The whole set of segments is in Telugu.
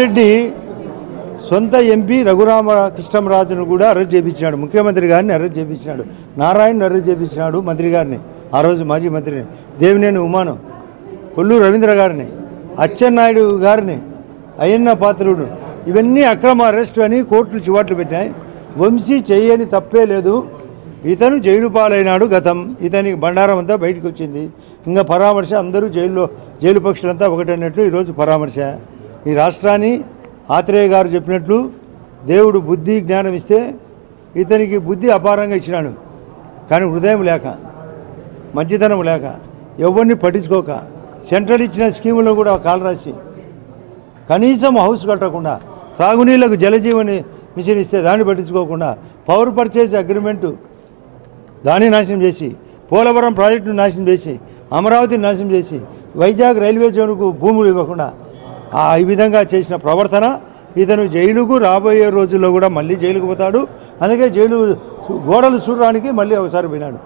రెడ్డి సొంత ఎంపీ రఘురామకృష్ణరాజును కూడా అరెస్ట్ చేయించినాడు, ముఖ్యమంత్రి గారిని అరెస్ట్ చేయించినాడు, నారాయణను అరెస్ట్ చేయించినాడు, మంత్రి గారిని, ఆ రోజు మాజీ మంత్రిని, దేవినేని ఉమాను, కొల్లూరు రవీంద్ర గారిని, అచ్చెన్నాయుడు గారిని, అయ్యన్న పాత్రుడు, ఇవన్నీ అక్రమ అరెస్టు అని కోర్టులు చివాట్లు పెట్టాయి. వంశీ చేయని తప్పే లేదు, ఇతను జైలు పాలైనాడు. గతం ఇతనికి బండారం అంతా బయటకు వచ్చింది. ఇంకా పరామర్శ, అందరూ జైలు పక్షులంతా ఒకటన్నట్లు ఈరోజు పరామర్శ. ఈ రాష్ట్రాన్ని ఆత్రేయ గారు చెప్పినట్లు దేవుడు బుద్ధి జ్ఞానం ఇస్తే ఇతనికి బుద్ధి అపారంగా ఇచ్చినాడు. కానీ హృదయం లేక, మంచితనం లేక, ఎవరిని పట్టించుకోక, సెంట్రల్ ఇచ్చిన స్కీములో కూడా కాలు రాసి, కనీసం హౌస్ కట్టకుండా, త్రాగునీళ్లకు జలజీవని మిషన్ ఇస్తే దాన్ని పట్టించుకోకుండా, పవర్ పర్చేజ్ అగ్రిమెంటు దాన్ని నాశనం చేసి, పోలవరం ప్రాజెక్టును నాశనం చేసి, అమరావతిని నాశనం చేసి, వైజాగ్ రైల్వే జోన్కు భూములు ఇవ్వకుండా ఈ విధంగా చేసిన ప్రవర్తన, ఇతను జైలుకు రాబోయే రోజుల్లో కూడా మళ్ళీ జైలుకు పోతాడు. అందుకే జైలు గోడలు చూడడానికి మళ్ళీ ఒకసారి పోయినాడు.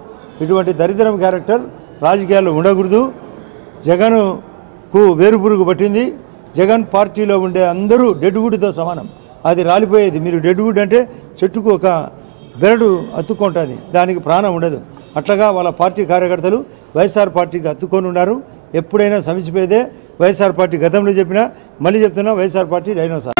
ఇటువంటి దరిద్రం క్యారెక్టర్ రాజకీయాల్లో ఉండకూడదు. జగన్కు వేరుపురుగు పట్టింది. జగన్ పార్టీలో ఉండే అందరూ డెడ్వుడ్తో సమానం. అది రాలిపోయేది. మీరు డెడ్వుడ్ అంటే చెట్టుకు ఒక బెరడు అతుక్కుంటుంది, దానికి ప్రాణం ఉండదు. అట్లాగా వాళ్ళ పార్టీ కార్యకర్తలు వైఎస్ఆర్ పార్టీకి అతుక్కొని ఉన్నారు. ఎప్పుడైనా సమసిపోయేదే. వైఎస్ఆర్ పార్టీ గతంలో చెప్పినా మళ్ళీ చెప్తున్నా, వైఎస్ఆర్ పార్టీ డైనోసార్.